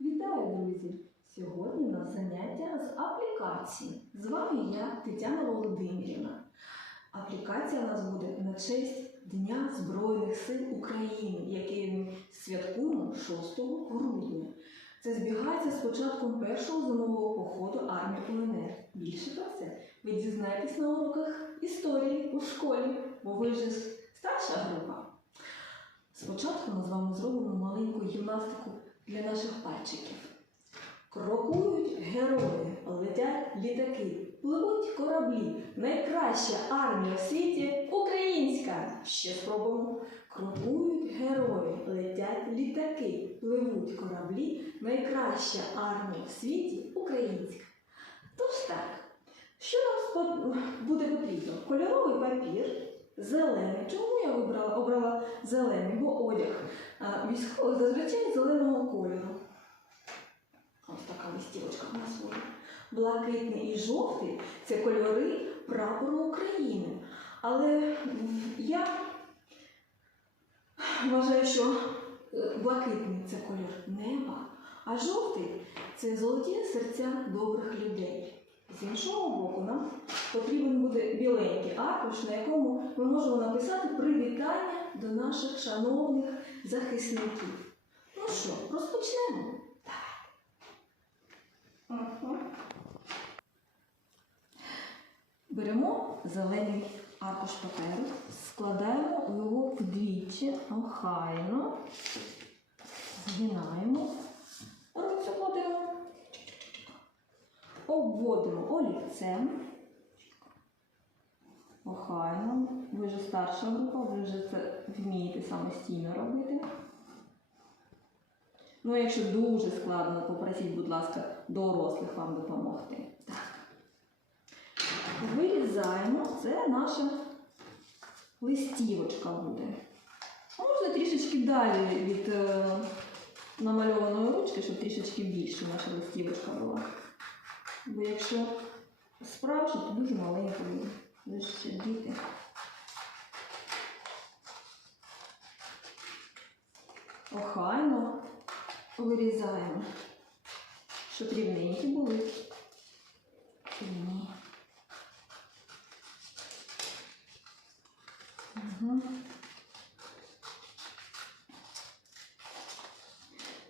Вітаю, друзі! Сьогодні у нас заняття з аплікації. З вами я, Тетяна Володимирівна. Аплікація у нас буде на честь Дня Збройних сил України, який ми святкуємо 6 грудня. Це збігається з початком першого зимового походу армії УНР. Більше про це ви дізнаєтесь на уроках історії у школі, бо ви ж старша група. Спочатку ми з вами зробимо маленьку гімнастику для наших пальчиків. Крокують герої, летять літаки, пливуть кораблі. Найкраща армія в світі українська. Ще спробуємо. Крокують герої, летять літаки, пливуть кораблі. Найкраща армія в світі українська. Тож так, що нам буде потрібно? Кольоровий папір, зелений. Чому я вибрала, обрала зелений? Бо одяг військових зазвичай зеленого кольору. Ось така листівочка в нас буде. Блакитний і жовтий це кольори прапору України. Але я вважаю, що е, блакитний це кольор неба, а жовтий це золоті серця добрих людей. З іншого боку, нам потрібен буде біленький аркуш, на якому ми можемо написати привітання до наших шановних захисників. Ну що, розпочнемо? Мгм. Беремо зелений аркуш паперу, складаємо його вдвічі, охайно, згинаємо, руцю кладемо, обводимо олівцем. Охайно. Вже старша група, ви вже це вмієте самостійно робити. Ну, якщо дуже складно, попросіть, будь ласка, дорослих вам допомогти. Так. Вирізаємо, це наша листівочка буде. Можна трішечки далі від е, намальованої ручки, щоб трішечки більше наша листівочка була. Бо якщо справжня, то дуже маленька буде. Ви ще діти. Охайно вирізаємо, щоб рівненькі були. Рівні. Угу.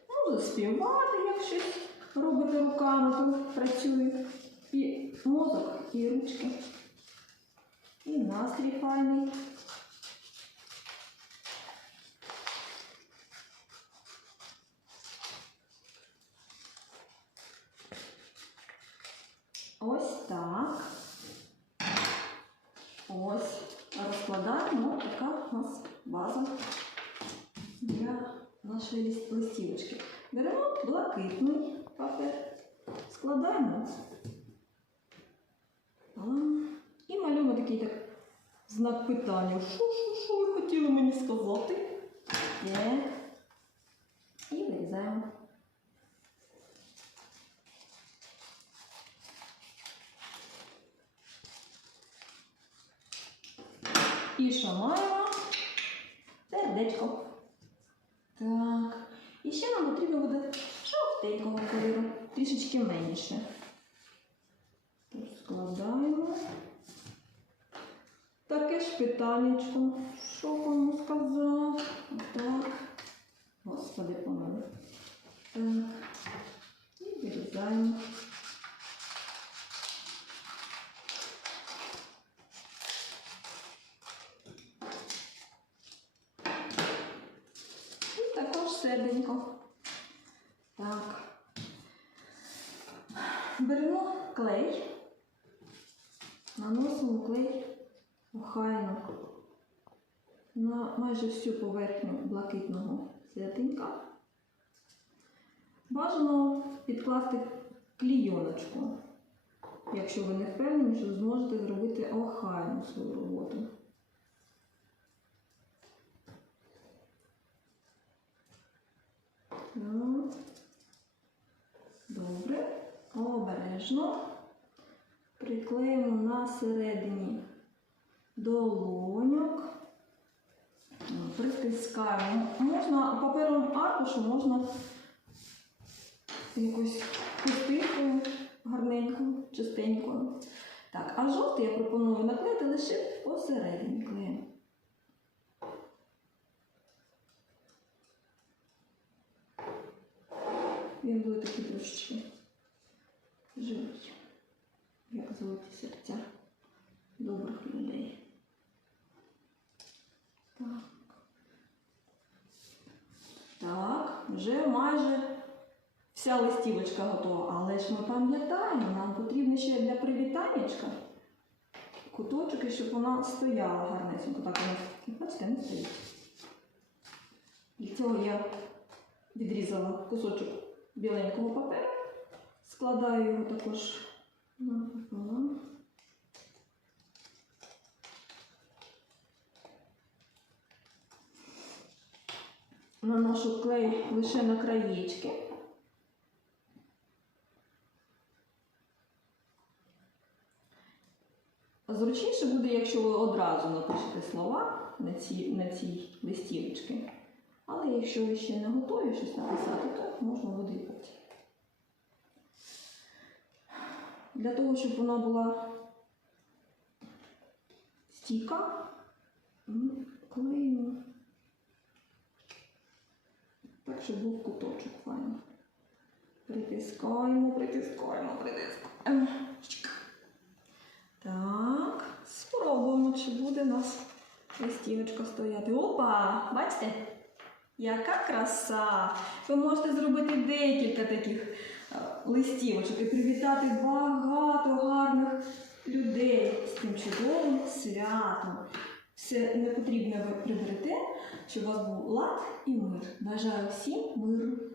Можна співати, як щось робите руками, то працює. І мозок, і ручки. І настрій файний. Ось так. Ось. Розкладаємо. Така у нас база для нашої листівочки. Беремо блакитний папір, складаємо. І малюємо такий так знак питання. Що, що, що ви хотіли мені сказати? Є. І вирізаємо. І що маємо? Сердечко. Так. І ще нам потрібно буде жовтенького кольору, трішечки менше. Тут складаємо. Таке ж питаннячко. Що кому сказав? Так. Господи, помили. Так. І вирізаємо. І. Так. Беремо клей, наносимо клей охайно на майже всю поверхню блакитного серденька. Бажано підкласти клійоночку, якщо ви не впевнені, що зможете зробити охайну свою Обережно. Приклеїмо на середині долоньок. Притискаємо. Можна папером аркушу можна якоюсь хустинкою гарненькою, чистенькою. Так, а жовтий я пропоную наклеїти лише посередині клеєм. Він буде такий трошечки живий, як золоті серця добрих людей. Так. Так, вже майже вся листівочка готова. Але ж ми пам'ятаємо, нам потрібно ще для привітаннячка куточок, щоб вона стояла гарнесенько. Так, вона, бачите, не стоїть. Для цього я відрізала кусочок біленького паперу, складаю його також напополам. Наношу клей лише на краєчки. Зручніше буде, якщо ви одразу напишете слова на цій, на цій листівочці. Але якщо ви ще не готові щось написати, то можна буде і потім. Для того, щоб вона була стійка, м, клеїмо щоб був куточок файно. Притискаємо, притискаємо, притискаємо. Так, спробуємо, чи буде у нас листівочка стояти. Опа! Бачите? Яка краса! Ви можете зробити декілька таких е, листівочок і привітати багато людей з тим чудовим святом. Все непотрібне ви приберете, щоб у вас був лад і мир. Бажаю всім миру